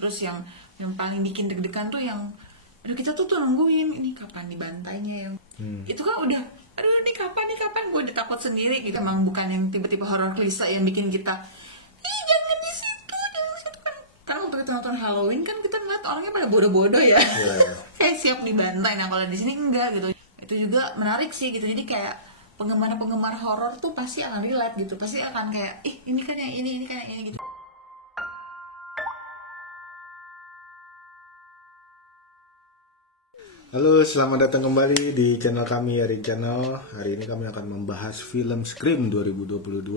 Terus yang paling bikin deg-degan tuh yang aduh kita tuh nungguin ini kapan dibantainya yang itu kan udah aduh ini kapan gue udah takut sendiri gitu. Emang bukan yang tipe-tipe horor klise yang bikin kita jangan di situ kan. Karena waktu kita nonton Halloween kan kita ngeliat orangnya pada bodoh-bodoh ya. Kayak siap dibantai. Nah kalau di sini enggak gitu. Itu juga menarik sih gitu. Jadi kayak penggemar horor tuh pasti akan relate gitu. Pasti akan kayak ini kan yang ini kan yang ini gitu. Halo, selamat datang kembali di channel kami, Yarin Channel. Hari ini kami akan membahas film Scream 2022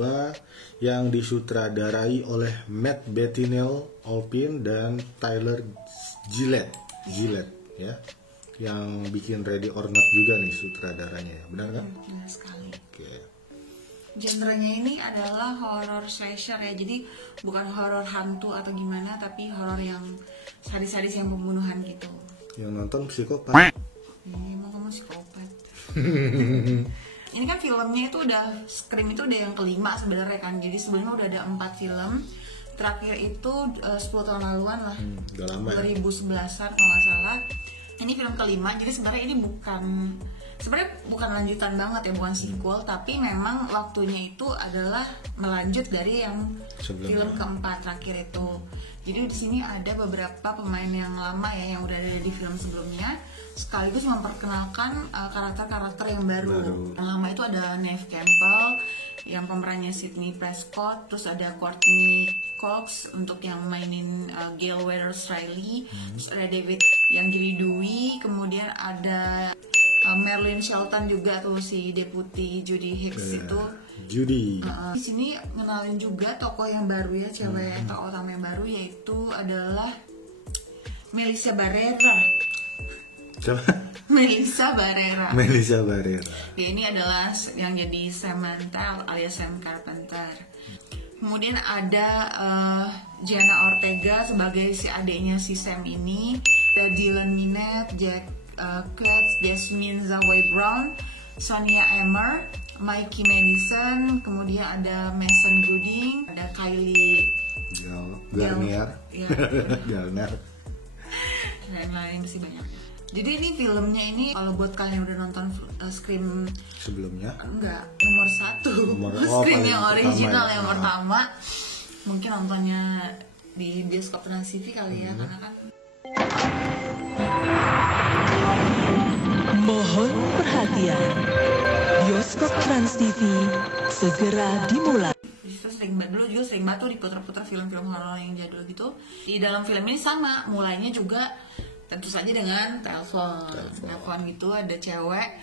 yang disutradarai oleh Matt Bettinelli dan Tyler Gillett ya, yang bikin Ready or Not juga nih sutradaranya ya, benar kan? Benar sekali. Oke. Genrenya ini adalah horror slasher ya, jadi bukan horror hantu atau gimana, tapi horror yang sadis-sadis yang pembunuhan gitu. Yang nonton psikopat. Emang kamu psikopat. Ini kan filmnya itu udah Scream itu udah yang kelima sebenarnya kan. Jadi sebelumnya udah ada 4 film. Terakhir itu 10 tahun laluan lah. Udah lama 2011-an kalau nggak salah. Ini film kelima. Jadi sebenarnya ini bukan lanjutan banget ya, bukan sequel, tapi memang waktunya itu adalah melanjut dari yang film keempat terakhir itu. Jadi di sini ada beberapa pemain yang lama ya, yang udah ada di film sebelumnya, sekaligus memperkenalkan karakter-karakter yang baru. Yang lama itu ada Neve Campbell yang pemerannya Sidney Prescott, terus ada Courtney Cox untuk yang mainin Gale Weathers Riley, terus ada David yang jadi Dewey, kemudian ada Merlin Shelton juga tuh si deputi Judy Hicks itu. Judy. Di sini kenalin juga tokoh yang baru ya, cewek tokoh utama yang baru, yaitu adalah Melissa Barrera. Coba. Melissa Barrera. Ya, ini adalah yang jadi Samantha alias Sam Carpenter. Kemudian ada Jenna Ortega sebagai si adiknya si Sam ini. Ada Dylan Minnette, Jack Klett, Jasmine Zawai Brown, Sonia Emmer, Mikey Madison, kemudian ada Mason Gooding, ada Kylie Garner, ya, Garner, dan lain sih banyak. Jadi ini filmnya ini kalau buat kalian yang udah nonton Scream sebelumnya, enggak, nomor 1 Scream yang original ya, yang pertama, mungkin nontonnya di bioskop Trans TV kali ya, karena kan mohon perhatian, bioskop Trans TV segera dimulai. Sering banget tuh diputar-putar film-film horor yang jadul gitu. Di dalam film ini sama, mulainya juga tentu saja dengan telepon gitu, ada cewek.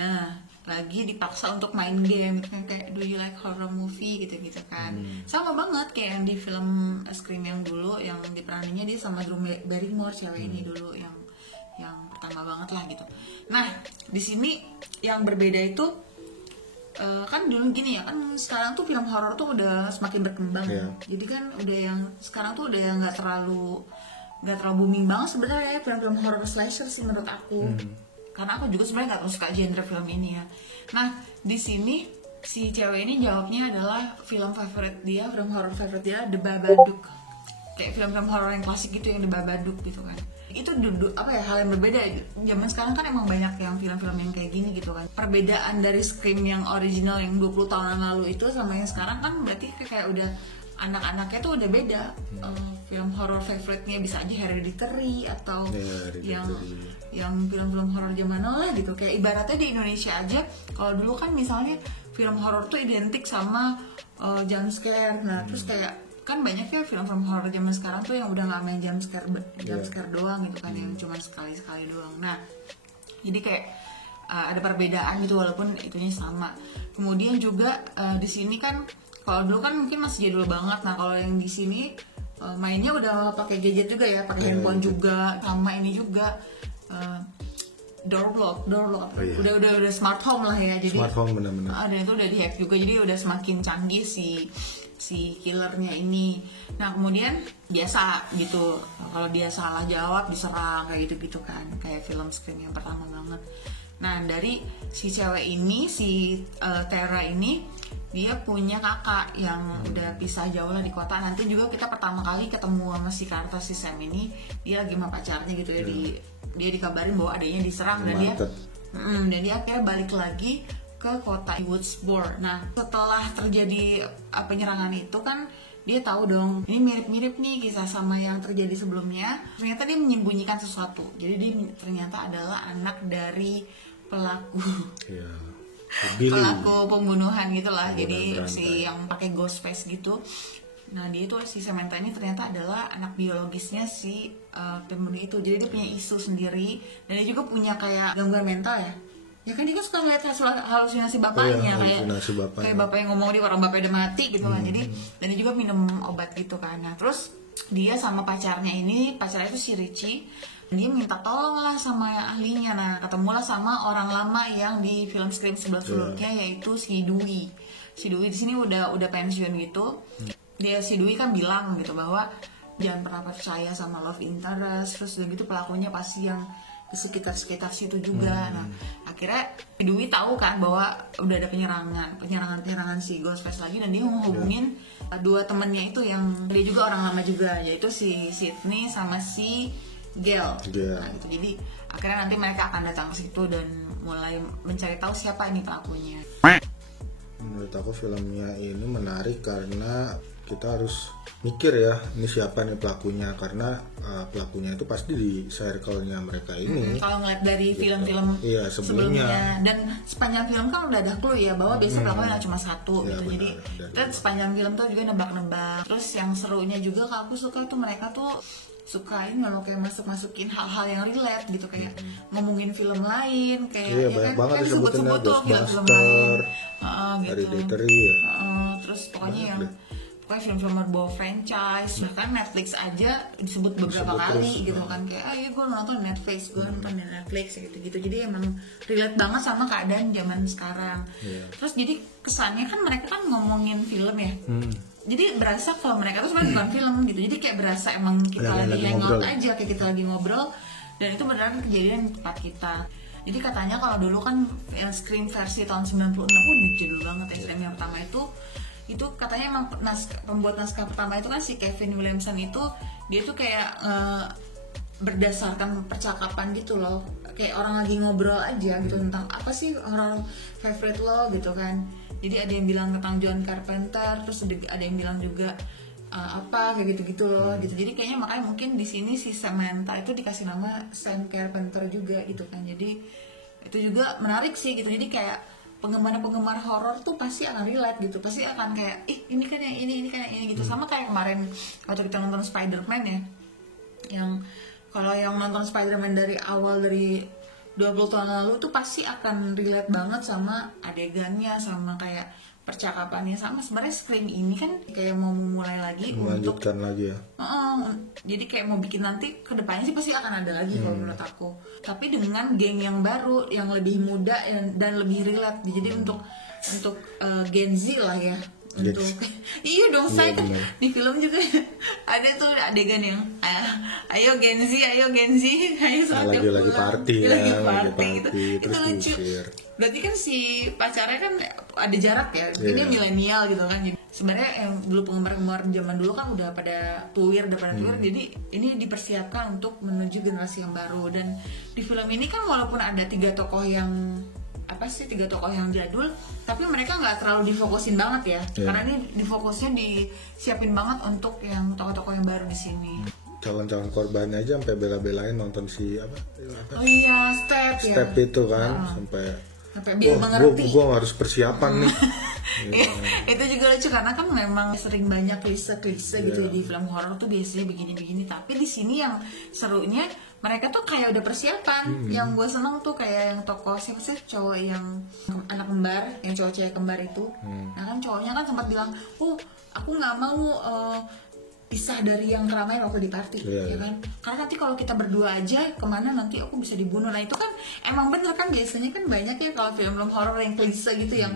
Nah, lagi dipaksa untuk main game gitu kan, kayak do you like horror movie gitu-gitu kan. Sama banget kayak yang di film Scream yang dulu, yang diperaninya dia sama Drew Barrymore, cewek ini dulu yang pertama banget lah gitu. Nah, di sini yang berbeda itu kan dulu gini ya, kan sekarang tuh film horor tuh udah semakin berkembang. Jadi kan udah yang sekarang tuh udah yang nggak terlalu booming banget sebenarnya ya, film-film horror slasher sih menurut aku. Karena aku juga sebenarnya nggak terlalu suka genre film ini ya. Nah, di sini si cewek ini jawabnya adalah film horror favorit dia The Babadook. Kayak film-film horor yang klasik gitu, yang The Babadook gitu kan. Itu hal yang berbeda. Zaman sekarang kan emang banyak yang film-film yang kayak gini gitu kan. Perbedaan dari Scream yang original yang 20 tahunan lalu itu sama yang sekarang kan berarti kayak udah anak-anaknya tuh udah beda. Film horror favoritnya bisa aja Hereditary atau yang film-film horor zaman now lah gitu. Kayak ibaratnya di Indonesia aja, kalau dulu kan misalnya film horor tuh identik sama jump scare. Nah, terus kayak kan banyak ya film-film horor zaman sekarang tuh yang udah nggak main jump scare doang gitu kan, yang cuma sekali doang. Nah, jadi kayak ada perbedaan gitu walaupun itunya sama. Kemudian juga di sini kan kalau dulu kan mungkin masih jadul banget. Nah, kalau yang di sini mainnya udah pakai gadget juga ya, pakai handphone juga, sama ini juga door lock. Udah smart home lah ya. Jadi smart home benar-benar. Ada itu udah di-hack juga, jadi udah semakin canggih si killernya ini. Nah, kemudian biasa gitu, kalau dia salah jawab diserang kayak gitu kan, kayak film Scream yang pertama banget. Nah, dari si cewek ini, si Tara ini dia punya kakak yang udah pisah jauh lah di kota. Nanti juga kita pertama kali ketemu sama si karakter si Sam ini, dia lagi sama pacarnya gitu ya, dia dikabarin bahwa adanya diserang dan dia akhirnya balik lagi ke kota Woodsboro. Nah setelah terjadi penyerangan itu kan dia tahu dong ini mirip-mirip nih kisah sama yang terjadi sebelumnya. Ternyata dia menyembunyikan sesuatu, jadi dia ternyata adalah anak dari pelaku pelaku pembunuhan gitulah. Jadi si yang pakai ghost face gitu. Nah dia itu si Samantha ini ternyata adalah anak biologisnya si pembunuh itu. Jadi dia punya isu sendiri dan dia juga punya kayak gangguan mental ya. Ya kan dia kan suka ngeliat halusinasi bapaknya, kayak bapaknya ngomong dia orang bapaknya udah mati gitu kan. Jadi dan dia juga minum obat gitu kan. Nah terus dia sama pacarnya itu si Richie, dia minta tolong lah sama ahlinya. Nah ketemulah sama orang lama yang di film Scream sebelumnya yaitu si Dewey. Si Dewey di sini udah pensiun gitu. Si Dewey kan bilang gitu bahwa jangan pernah percaya sama love interest, terus udah gitu pelakunya pasti yang di sekitar situ juga. Nah akhirnya Dewey tahu kan bahwa udah ada penyerangan si Ghostface lagi, dan dia menghubungin dua temennya itu yang dia juga orang lama juga, yaitu si Sydney sama si Gail. Nah, gitu. Jadi akhirnya nanti mereka akan datang ke situ dan mulai mencari tahu siapa ini pelakunya. Menurut aku filmnya ini menarik karena kita harus mikir ya, ini siapa nih pelakunya, karena pelakunya itu pasti di circle-nya mereka ini. Kalau ngeliat dari film-film sebelumnya dan sepanjang film kan udah ada clue ya bahwa biasanya pelakunya cuma satu gitu. Benar, jadi dan sepanjang film tuh juga nebak-nebak. Terus yang serunya juga aku suka tuh mereka tuh sukain kalau kayak masukin hal-hal yang relate gitu, kayak ngomongin film lain, kayak banyak banget disebut-sebut tuh film lain gitu. Terus pokoknya yang film-film berbau franchise, bahkan Netflix aja disebut beberapa kali gitu kan, kayak iya gue nonton Netflix, gue nonton di Netflix gitu. Jadi emang relate banget sama keadaan zaman sekarang. Terus jadi kesannya kan mereka kan ngomongin film ya, jadi berasa kalau mereka tuh sebenarnya bukan film gitu, jadi kayak berasa emang kita lagi hangout aja, kayak kita lagi ngobrol, dan itu beneran kejadian di tempat kita. Jadi katanya kalau dulu kan yang Scream versi tahun 96 jadul banget ya, Scream yang pertama itu katanya emang pembuat naskah pertama itu kan si Kevin Williamson itu, dia tuh kayak berdasarkan percakapan gitu loh, kayak orang lagi ngobrol aja gitu tentang apa sih horror favorite lo gitu kan. Jadi ada yang bilang tentang John Carpenter, terus ada yang bilang juga apa kayak gitu-gitu loh gitu. Jadi kayaknya makanya mungkin di sini si Samantha itu dikasih nama Sam Carpenter juga gitu kan. Jadi itu juga menarik sih gitu. Jadi kayak penggemar horor tuh pasti akan relate gitu, pasti akan kayak ini kan yang ini gitu. Sama kayak kemarin waktu kita nonton Spider-Man ya, yang kalau yang nonton Spider-Man dari awal dari 20 tahun lalu tuh pasti akan relate banget sama adegannya, sama kayak percakapannya. Sama sebenarnya Scream ini kan kayak mau mulai lagi melanjutkan lagi ya. Jadi kayak mau bikin nanti kedepannya sih pasti akan ada lagi kalau menurut aku. Tapi dengan geng yang baru, yang lebih muda dan lebih relate. Jadi untuk Gen Z lah ya. Untuk iya dong, saya kan di film juga ada tuh adegan yang ayo Gen Z ayo lagi party gitu. Itu lucu. Berarti kan si pacarnya kan ada jarak ya, ini milenial gitu kan. Jadi sebenarnya yang dulu penggemar zaman dulu kan udah pada tuir, jadi ini dipersiapkan untuk menuju generasi yang baru. Dan di film ini kan walaupun ada tiga tokoh yang jadul, tapi mereka nggak terlalu difokusin banget ya, karena ini difokusnya disiapin banget untuk yang tokoh-tokoh yang baru di sini. Calon-calon korbannya aja sampai bela-belain nonton si Step itu kan, sampai biar mengerti. Gue harus persiapan nih. Itu juga lucu karena kan memang sering banyak klise gitu di film horor tuh biasanya begini-begini, tapi di sini yang serunya mereka tuh kayak udah persiapan. Yang gue seneng tuh kayak yang tokoh siapa sih cowok yang anak kembar, yang cowok cewek kembar itu. Nah kan cowoknya kan sempat bilang, aku nggak mau pisah dari yang keramaian waktu di party, ya kan? Karena nanti kalau kita berdua aja kemana nanti aku bisa dibunuh. Nah itu kan emang bener kan, biasanya kan banyak ya kalau film-film horor yang klise gitu, yang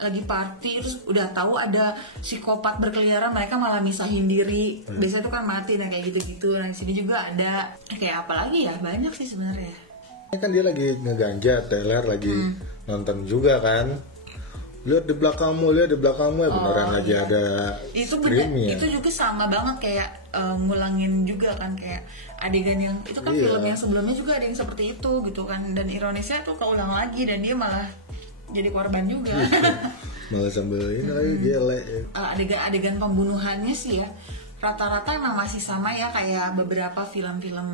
lagi party terus udah tahu ada psikopat berkeliaran, mereka malah misahin diri. Biasanya tuh kan mati, nah kayak gitu-gitu. Nah di sini juga ada kayak apa lagi ya, banyak sih sebenarnya. Ini kan dia lagi ngeganja, Taylor lagi nonton juga kan. lihat di belakangmu ya beneran aja ada itu screamnya. itu juga sama banget kayak ngulangin juga kan kayak adegan yang itu kan Iya. film yang sebelumnya juga ada yang seperti itu gitu kan, dan ironisnya tuh keulang lagi dan dia malah jadi korban juga. Malah sambil ini lagi gelek. Adegan pembunuhannya sih ya rata-rata emang masih sama ya kayak beberapa film-film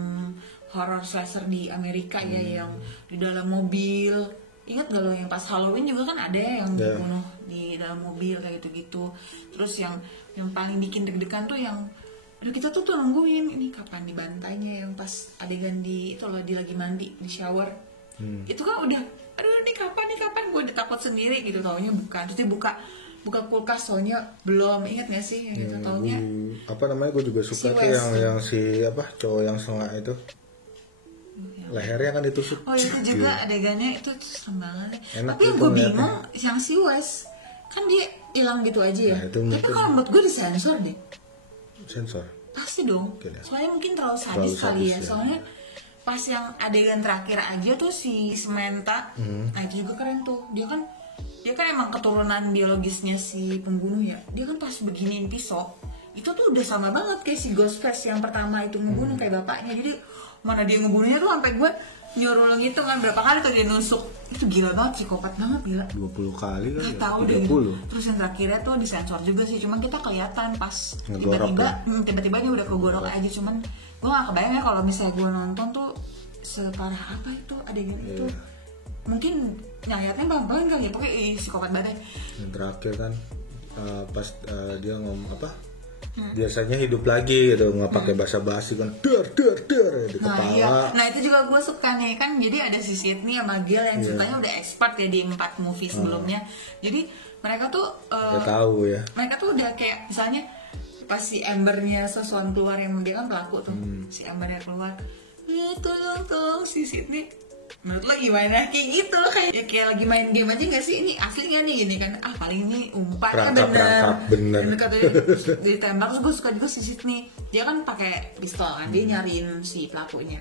horror slasher di Amerika ya, yang di dalam mobil. Ingat gak lo yang pas Halloween juga kan ada yang dibunuh di dalam mobil kayak gitu-gitu. Terus yang paling bikin deg-degan tuh yang aduh kita tuh nungguin ini kapan dibantainya, yang pas adegan di itu loh, dia lagi mandi di shower. Itu kan udah aduh ini kapan gue udah takut sendiri gitu, taunya bukan. Terus dia buka kulkas, soalnya belum. Ingat gak sih yang gitu, taunya Apa namanya, gue juga suka Si tuh Wes. yang si apa cowok yang setengah itu lehernya kan ditusuk. Oh itu juga adegannya itu serem banget. Enak Tapi yang gitu gue ngeliatnya. bingung yang si Wes kan dia hilang gitu aja ya. Nah, itu Tapi mungkin- kalau menurut gue disensor deh. Sensor. Pasti dong. Mungkin ya. Soalnya mungkin terlalu Terlalu sadis kali sadis ya. ya. Soalnya pas yang adegan terakhir aja tuh si Samantha, nah itu juga keren tuh. Dia kan emang keturunan biologisnya si pembunuh ya. Dia kan pas beginiin pisau itu tuh udah sama banget kayak si Ghostface yang pertama itu ngebunuh kayak bapaknya. Jadi mana dia ngebunuhnya tuh sampai gue nyuruh gitu kan berapa kali tuh dia nusuk. Itu gila banget, psikopat banget, gila. 20 kali kan Gak ya? tahu deh. 30. Terus yang terakhirnya tuh disensor juga sih, cuman kita kelihatan pas Ngegorok tiba-tiba dia udah kegorok aja. Cuman gue gak kebayang ya kalau misalnya gue nonton tuh separah apa itu adegan itu. Mungkin nyayatnya bang kali ya, pokoknya psikopat banget. Yang terakhir kan pas dia ngomong apa? Biasanya hidup lagi gitu, nggak pakai basa-basi kan, der di Nah kepala. iya, nah itu juga gue suka nih kan. Jadi ada si Sydney sama Gil yang ceritanya udah expert ya di 4 movie sebelumnya. Jadi mereka tuh Udah tahu ya. mereka tuh udah kayak misalnya pas si Ambernya sesuatu keluar, yang dia kan pelaku tuh, si Ambernya keluar, tolong si Sydney. Menurut lo gimana? Kayak gitu, kayak lagi main game aja gak sih? Ini asli gak nih gini kan? Paling ini umpan kan bener. katanya ditembak. Terus gue suka juga si Sydney. Dia kan pakai pistol kan, dia nyariin si pelakunya.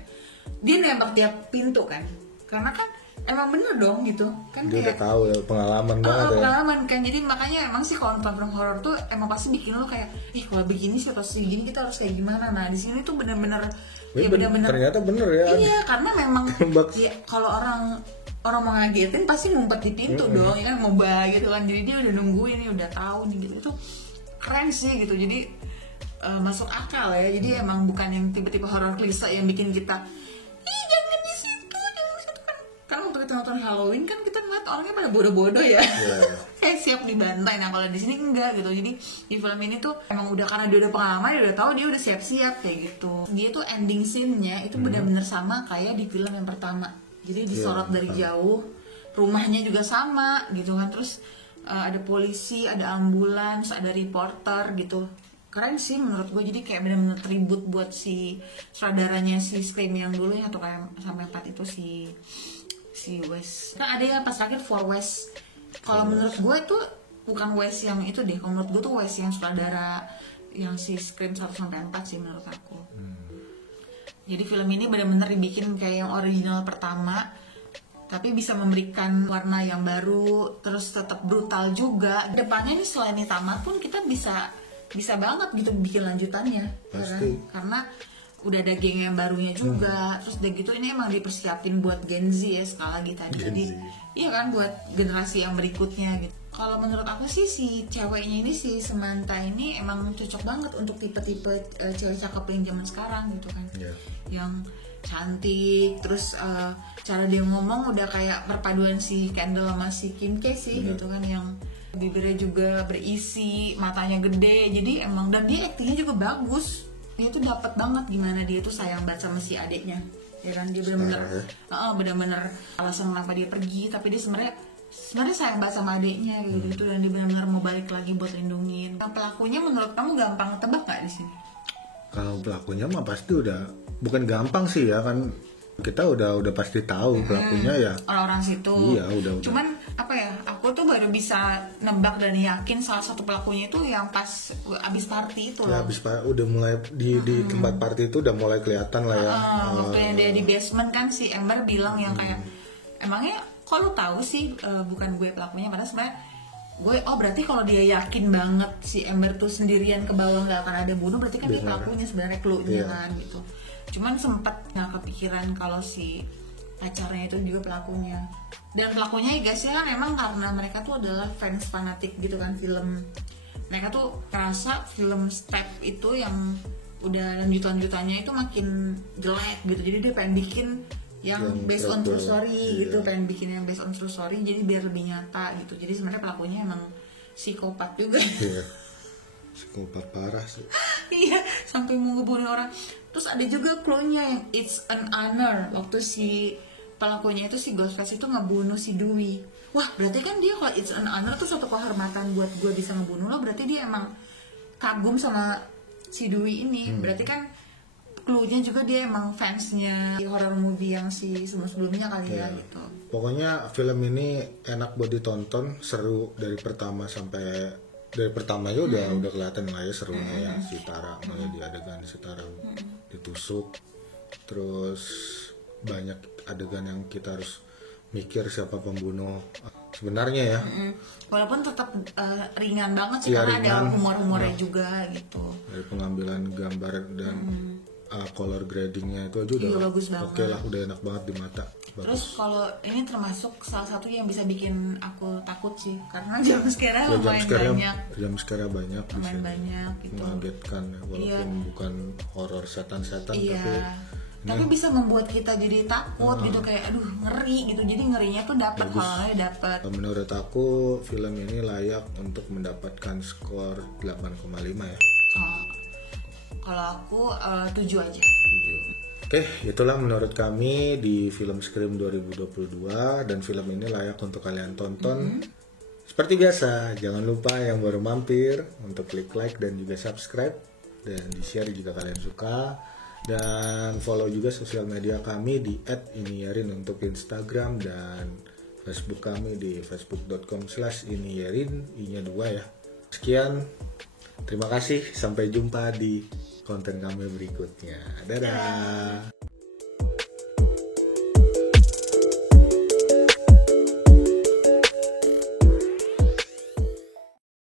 Dia nembak tiap pintu kan, karena kan emang bener dong gitu kan. Dia udah kayak tahu ya, pengalaman banget ya. pengalaman kan. Jadi makanya emang sih kalau nonton film horor tuh emang pasti bikin lo kayak kalau begini sih atau segini kita harus kayak gimana. Nah di sini tuh bener-bener Ternyata bener ya. iya, karena memang Nembak. ya, kalau orang mau ngagetin pasti ngumpet di pintu dong ya kan, moba gitu kan. Jadi dia udah nungguin nih, udah tahu nih gitu. Itu keren sih gitu. Jadi masuk akal ya. Jadi emang bukan yang tiba-tiba horor klise yang bikin kita jangan di situ kan. Karena waktu kita nonton Halloween kan kita ngeliat orangnya pada bodoh-bodoh ya. Kayak siap dibantai. Nah kalau di sini enggak gitu. Jadi di film ini tuh emang udah, karena dia udah pengalaman, dia udah tahu, dia udah siap-siap kayak gitu. Dia tuh ending scene-nya itu benar-benar sama kayak di film yang pertama. Jadi disorot dari jauh, rumahnya juga sama gitu kan. Terus ada polisi, ada ambulans, ada reporter gitu. Keren sih menurut gue. Jadi kayak benar-benar tribute buat si sutradaranya si Scream yang dulu ya, atau kayak sampai 4 itu si Wes. Kan ada ya pas terakhir For Wes. Kalau menurut gue itu bukan Wes yang itu deh. Kalau menurut gue tuh Wes yang sutradara yang si Scream 1-4 sih menurut aku. Jadi film ini benar-benar dibikin kayak yang original pertama, tapi bisa memberikan warna yang baru, terus tetap brutal juga. Depannya nih selain tamat pun kita bisa banget gitu bikin lanjutannya. Ya kan? Karena udah ada geng yang barunya juga. Terus udah gitu ini emang dipersiapin buat Gen Z ya sekali lagi tadi. Jadi iya kan, buat generasi yang berikutnya gitu. Kalau menurut aku sih si ceweknya ini, si Samantha ini emang cocok banget untuk tipe-tipe cewek cakep yang zaman sekarang gitu kan. Yang cantik, terus cara dia ngomong udah kayak perpaduan si Kendall sama si Kim K sih gitu kan, yang bibirnya juga berisi, matanya gede. Jadi emang, dan dia aktingnya juga bagus. Dia tuh dapat banget gimana dia tuh sayang banget sama si adiknya, ya kan. Dia benar-benar alasan kenapa dia pergi, tapi dia sebenarnya sayang banget sama adiknya gitu. Dan dia benar-benar mau balik lagi buat lindungin. Nah, pelakunya menurut kamu gampang tebak nggak di sini? Kalau pelakunya mah pasti udah, bukan gampang sih ya kan, kita udah pasti tahu pelakunya ya orang-orang situ. Iya, udah. Cuman apa ya, aku tuh baru bisa nebak dan yakin salah satu pelakunya itu yang pas abis party itu loh. Ya abis udah mulai di tempat party itu udah mulai kelihatan lah ya. Waktu yang dia di basement kan si Amber bilang yang kayak, emangnya kok lu tahu sih bukan gue pelakunya, padahal sebenarnya gue berarti kalau dia yakin banget si Amber tuh sendirian ke bawah nggak akan ada bunuh, berarti kan dia pelakunya sebenarnya, clue-nya kan gitu. Cuman sempet nggak kepikiran kalau si pacarnya itu juga pelakunya. Dan pelakunya ya guys ya kan emang karena mereka tuh adalah fans fanatik gitu kan film. Mereka tuh kerasa film Step itu yang udah lanjutannya itu makin jelek gitu. Jadi dia pengen bikin yang based on true story gitu, pengen bikin yang based on true story jadi biar lebih nyata gitu. Jadi sebenarnya pelakunya emang psikopat juga. Iya. Psikopat parah sih. Iya, sampai mau ngebunuh orang. Terus ada juga clue-nya yang it's an honor waktu si pelakunya itu si Ghostface itu ngebunuh si Dewey. Wah, berarti kan dia kalau it's an honor tuh suatu kehormatan buat gue bisa ngebunuh lo, berarti dia emang kagum sama si Dewey ini. Berarti kan clue-nya juga dia emang fansnya horror movie yang si sebelum-sebelumnya kali ya gitu. Pokoknya film ini enak buat ditonton, seru dari pertama aja udah kelihatan lah ya serunya ya. Si Tara di adegan si Tara ditusuk, terus banyak adegan yang kita harus mikir siapa pembunuh sebenarnya ya. Walaupun tetap ringan banget sih Ya, karena ringan, ada humor-humornya juga gitu. Dari pengambilan gambar dan color gradingnya itu aja udah bagus banget. Oke lah, udah enak banget di mata. Bagus. Terus kalau ini termasuk salah satu yang bisa bikin aku takut sih, karena jam sekarang lumayan banyak. Jam sekarang banyak. Lumayan banyak gitu. Mengagetkan ya, walaupun bukan horor setan-setan tapi bisa membuat kita jadi takut gitu, kayak aduh ngeri gitu. Jadi ngerinya tuh dapat, halalnya dapat. Menurut aku film ini layak untuk mendapatkan skor 8,5 ya. Kalau aku 7 aja. Oke, itulah menurut kami di film Scream 2022, dan film ini layak untuk kalian tonton. Seperti biasa, jangan lupa yang baru mampir untuk klik like dan juga subscribe, dan di-share jika kalian suka. Dan follow juga sosial media kami di @iniyerin untuk Instagram, dan Facebook kami di facebook.com/iniyerin, i-nya 2 ya. Sekian, terima kasih, sampai jumpa di konten kami berikutnya. Dadah.